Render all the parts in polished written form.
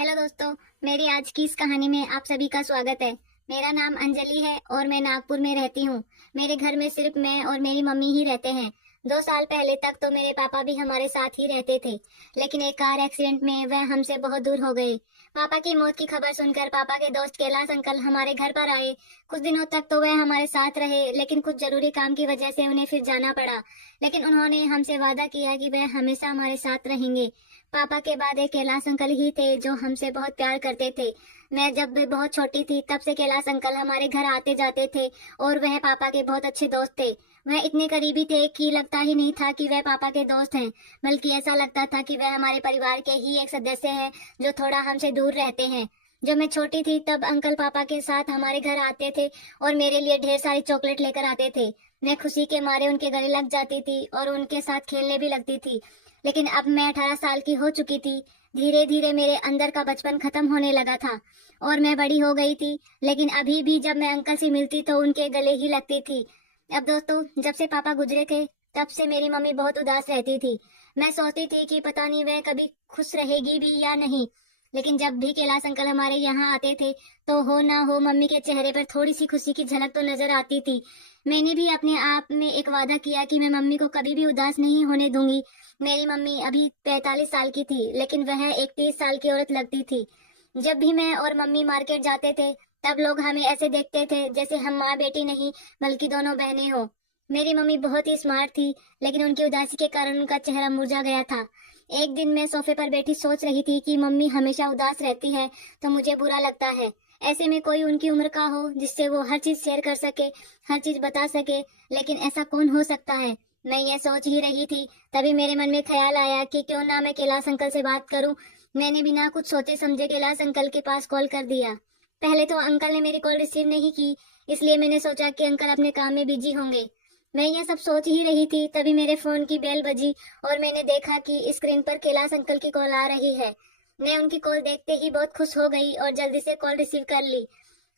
Hello दोस्तों, मेरी आज की इस कहानी में आप सभी का स्वागत है। मेरा नाम अंजलि है और मैं नागपुर में रहती हूँ। मेरे घर में सिर्फ मैं और मेरी मम्मी ही रहते हैं। 2 साल पहले तक तो मेरे पापा भी हमारे साथ ही रहते थे, लेकिन एक कार एक्सीडेंट में वह हमसे बहुत दूर हो गए। पापा की मौत की खबर सुनकर पापा के दोस्त कैलाश अंकल हमारे घर पर आए। कुछ दिनों तक तो वह हमारे साथ रहे, लेकिन कुछ जरूरी काम की वजह से उन्हें फिर जाना पड़ा। लेकिन उन्होंने हमसे वादा किया कि वह हमेशा हमारे साथ रहेंगे। पापा के बाद एक कैलाश अंकल ही थे जो हमसे बहुत प्यार करते थे। मैं जब भी बहुत छोटी थी तब से कैलाश अंकल हमारे घर आते जाते थे और वह पापा के बहुत अच्छे दोस्त थे। वह इतने करीबी थे कि लगता ही नहीं था कि वह पापा के दोस्त हैं, बल्कि ऐसा लगता था कि वह हमारे परिवार के ही एक सदस्य हैं जो थोड़ा हमसे दूर रहते हैं। जब मैं छोटी थी तब अंकल पापा के साथ हमारे घर आते थे और मेरे लिए ढेर सारी चॉकलेट लेकर आते थे। मैं खुशी के मारे उनके गले लग जाती थी और उनके साथ खेलने भी लगती थी। लेकिन अब मैं 18 साल की हो चुकी थी। धीरे धीरे मेरे अंदर का बचपन खत्म होने लगा था और मैं बड़ी हो गई थी। लेकिन अभी भी जब मैं अंकल से मिलती तो उनके गले ही लगती थी। अब दोस्तों, जब से पापा गुजरे थे तब से मेरी मम्मी बहुत उदास रहती थी। मैं सोचती थी कि पता नहीं वह कभी खुश रहेगी भी या नहीं। लेकिन जब भी कैलाश अंकल हमारे यहाँ आते थे तो हो ना हो मम्मी के चेहरे पर थोड़ी सी खुशी की झलक तो नजर आती थी। मैंने भी अपने आप में एक वादा किया कि मैं मम्मी को कभी भी उदास नहीं होने दूंगी। मेरी मम्मी अभी 45 साल की थी, लेकिन वह एक 30 साल की औरत लगती थी। जब भी मैं और मम्मी मार्केट जाते थे तब लोग हमें ऐसे देखते थे जैसे हम माँ बेटी नहीं बल्कि दोनों बहनें हो। मेरी मम्मी बहुत ही स्मार्ट थी, लेकिन उनकी उदासी के कारण उनका चेहरा मुरझा गया था। एक दिन मैं सोफे पर बैठी सोच रही थी कि मम्मी हमेशा उदास रहती है तो मुझे बुरा लगता है। ऐसे में कोई उनकी उम्र का हो जिससे वो हर चीज शेयर कर सके, हर चीज बता सके, लेकिन ऐसा कौन हो सकता है। मैं ये सोच ही रही थी, तभी मेरे मन में ख्याल आया कि क्यों ना मैं कैलाश अंकल से बात करूं। मैंने बिना कुछ सोचे समझे कैलाश अंकल के पास कॉल कर दिया। पहले तो अंकल ने मेरी कॉल रिसीव नहीं की, इसलिए मैंने सोचा कि अंकल अपने काम में बिजी होंगे। मैं ये सब सोच ही रही थी, तभी मेरे फोन की बेल बजी और मैंने देखा कि स्क्रीन पर कैलाश अंकल की कॉल आ रही है। मैं उनकी कॉल देखते ही बहुत खुश हो गई और जल्दी से कॉल रिसीव कर ली।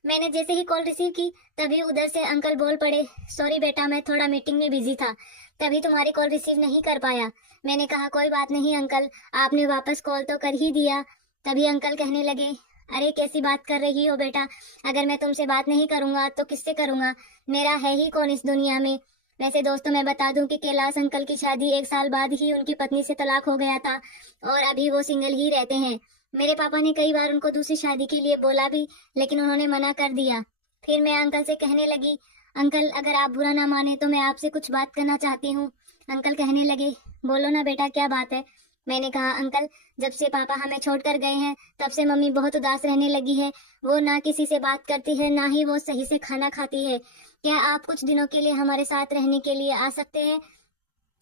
मैंने जैसे ही कॉल रिसीव की तभी उधर से अंकल बोल पड़े, सॉरी बेटा, मैं थोड़ा मीटिंग में बिजी था, तभी तुम्हारी कॉल रिसीव नहीं कर पाया। मैंने कहा कोई बात नहीं अंकल, आपने वापस कॉल तो कर ही दिया। तभी अंकल कहने लगे, अरे कैसी बात कर रही हो बेटा, अगर मैं तुमसे बात नहीं करूंगा तो किससे करूंगा, मेरा है ही कौन इस दुनिया में। वैसे दोस्तों, मैं बता दूं कि कैलाश अंकल की शादी 1 साल बाद ही उनकी पत्नी से तलाक हो गया था और अभी वो सिंगल ही रहते हैं। मेरे पापा ने कई बार उनको दूसरी शादी के लिए बोला भी, लेकिन उन्होंने मना कर दिया। फिर मैं अंकल से कहने लगी, अंकल अगर आप बुरा ना माने तो मैं आपसे कुछ बात करना चाहती हूँ। अंकल कहने लगे, बोलो ना बेटा, क्या बात है। मैंने कहा, अंकल जब से पापा हमें छोड़कर गए हैं तब से मम्मी बहुत उदास रहने लगी है। वो ना किसी से बात करती है, ना ही वो सही से खाना खाती है। क्या आप कुछ दिनों के लिए हमारे साथ रहने के लिए आ सकते हैं।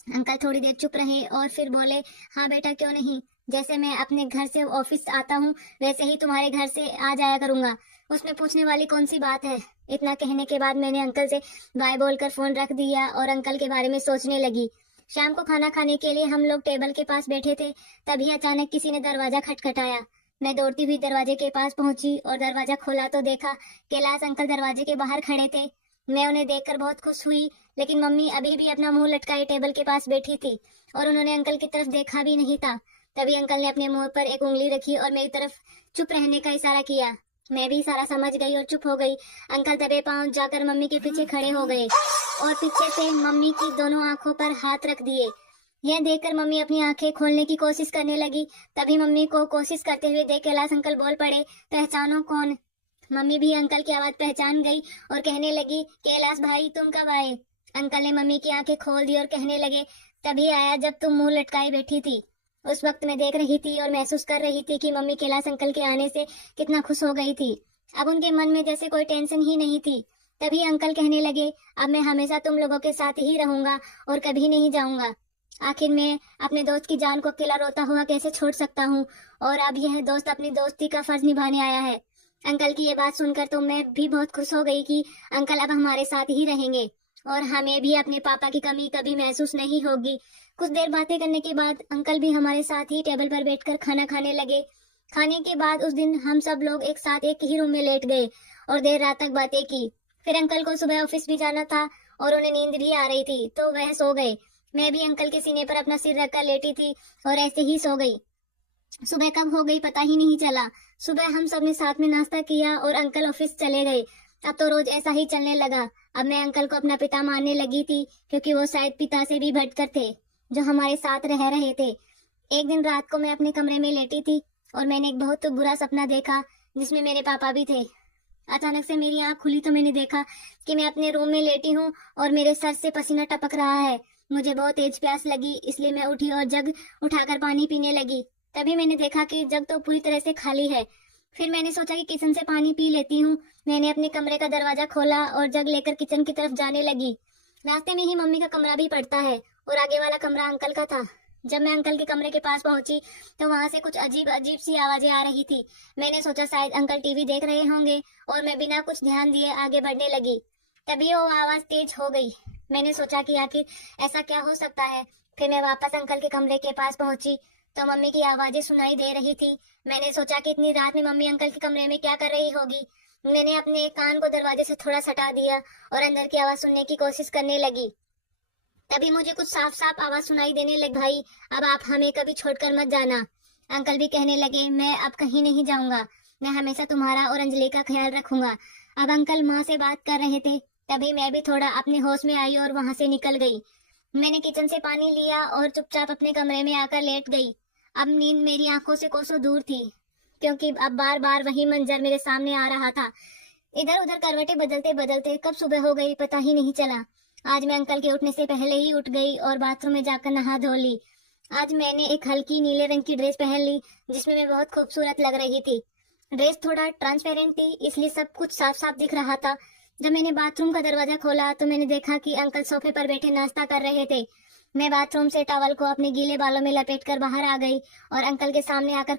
अंकल थोड़ी देर चुप रहे और फिर बोले, हाँ बेटा क्यों नहीं, जैसे मैं अपने घर से ऑफिस आता हूँ वैसे ही तुम्हारे घर से आ जाया करूंगा, उसमें पूछने वाली कौन सी बात है। इतना कहने के बाद मैंने अंकल से बाय बोलकर फोन रख दिया और अंकल के बारे में सोचने लगी। शाम को खाना खाने के लिए हम लोग टेबल के पास बैठे थे, तभी अचानक किसी ने दरवाजा खटखटाया। मैं दौड़ती हुई दरवाजे के पास पहुंची और दरवाजा खोला तो देखा कैलाश अंकल दरवाजे के बाहर खड़े थे। मैं उन्हें देखकर बहुत खुश हुई, लेकिन मम्मी अभी भी अपना मुंह लटकाए टेबल के पास बैठी थी और उन्होंने अंकल की तरफ देखा भी नहीं था। तभी अंकल ने अपने मुंह पर एक उंगली रखी और मेरी तरफ चुप रहने का इशारा किया। मैं भी इशारा समझ गई और चुप हो गई। अंकल दबे पांव जाकर मम्मी के पीछे खड़े हो गए और पीछे से मम्मी की दोनों आंखों पर हाथ रख दिए। यह देखकर मम्मी अपनी आंखें खोलने की कोशिश करने लगी। तभी मम्मी को कोशिश करते हुए देख कैलाश अंकल बोल पड़े, पहचानो कौन। मम्मी भी अंकल की आवाज पहचान गई और कहने लगी, कैलाश भाई तुम कब आए। अंकल ने मम्मी की आंखें खोल दी और कहने लगे, तभी आया जब तुम मुंह लटकाई बैठी थी। उस वक्त मैं देख रही थी और महसूस कर रही थी कि मम्मी कैलाश अंकल के आने से कितना खुश हो गई थी। अब उनके मन में जैसे कोई टेंशन ही नहीं थी। तभी अंकल कहने लगे, अब मैं हमेशा तुम लोगों के साथ ही रहूंगा और कभी नहीं जाऊंगा। आखिर मैं अपने दोस्त की जान को अकेला रोता हुआ कैसे छोड़ सकता हूँ, और अब यह दोस्त अपनी दोस्ती का फर्ज निभाने आया है। अंकल की ये बात सुनकर तो मैं भी बहुत खुश हो गई कि अंकल अब हमारे साथ ही रहेंगे और हमें भी अपने पापा की कमी कभी महसूस नहीं होगी। कुछ देर बातें करने के बाद अंकल भी हमारे साथ ही टेबल पर बैठकर खाना खाने लगे। खाने के बाद उस दिन हम सब लोग एक साथ एक ही रूम में लेट गए और देर रात तक बातें की। फिर अंकल को सुबह ऑफिस भी जाना था और उन्हें नींद भी आ रही थी तो वह सो गए। मैं भी अंकल के सीने पर अपना सिर रखकर लेटी थी और ऐसे ही सो गई। सुबह कब हो गई पता ही नहीं चला। सुबह हम सब ने साथ में नाश्ता किया और अंकल ऑफिस चले गए। अब तो रोज ऐसा ही चलने लगा। अब मैं अंकल को अपना पिता मानने लगी थी, क्योंकि वो शायद पिता से भी बढ़कर थे, जो हमारे साथ रह रहे थे। एक दिन रात को मैं अपने कमरे में लेटी थी और मैंने एक बहुत बुरा सपना देखा, जिसमें मेरे पापा भी थे। अचानक से मेरी आंख खुली तो मैंने देखा कि मैं अपने रूम में लेटी हूँ और मेरे सर से पसीना टपक रहा है। मुझे बहुत तेज प्यास लगी, इसलिए मैं उठी और जग उठाकर पानी पीने लगी। तभी मैंने देखा कि जग तो पूरी तरह से खाली है। फिर मैंने सोचा कि किचन से पानी पी लेती हूँ। मैंने अपने कमरे का दरवाजा खोला और जग लेकर किचन की तरफ जाने लगी। रास्ते में ही मम्मी का कमरा भी पड़ता है और आगे वाला कमरा अंकल का था। जब मैं अंकल के कमरे के पास पहुंची तो वहां से कुछ अजीब अजीब सी आवाजें आ रही थी। मैंने सोचा शायद अंकल टीवी देख रहे होंगे और मैं बिना कुछ ध्यान दिए आगे बढ़ने लगी। तभी वो आवाज तेज हो गई। मैंने सोचा कि आखिर ऐसा क्या हो सकता है। फिर मैं वापस अंकल के कमरे के पास पहुंची तो मम्मी की आवाजें सुनाई दे रही थी। मैंने सोचा कि इतनी रात में मम्मी अंकल के कमरे में क्या कर रही होगी। मैंने अपने कान को दरवाजे से थोड़ा सटा दिया और अंदर की आवाज सुनने की कोशिश करने लगी। तभी मुझे कुछ साफ साफ आवाज सुनाई देने लगी, भाई अब आप हमें कभी छोड़कर मत जाना। अंकल भी कहने लगे, मैं अब कहीं नहीं जाऊंगा, मैं हमेशा तुम्हारा और अंजलि का ख्याल रखूंगा। अब अंकल माँ से बात कर रहे थे। तभी मैं भी थोड़ा अपने होश में आई और वहां से निकल गई। मैंने किचन से पानी लिया और चुपचाप अपने कमरे में आकर लेट गई। अब नींद मेरी आंखों से कोसों दूर थी, क्योंकि अब बार बार वही मंजर मेरे सामने आ रहा था। इधर उधर करवटें बदलते बदलते कब सुबह हो गई पता ही नहीं चला। आज मैं अंकल के उठने से पहले ही उठ गई और बाथरूम में जाकर नहा धो ली। आज मैंने एक हल्की नीले रंग की ड्रेस पहन ली, जिसमें मैं बहुत खूबसूरत लग रही थी। ड्रेस थोड़ा ट्रांसपेरेंट थी, इसलिए सब कुछ साफ साफ दिख रहा था। जब मैंने बाथरूम का दरवाजा खोला तो मैंने देखा कि अंकल सोफे पर बैठे नाश्ता कर रहे थे। मैं बाथरूम से टॉवल को अपने गीले बालों में लपेटकर बाहर आ गई और अंकल के सामने आकर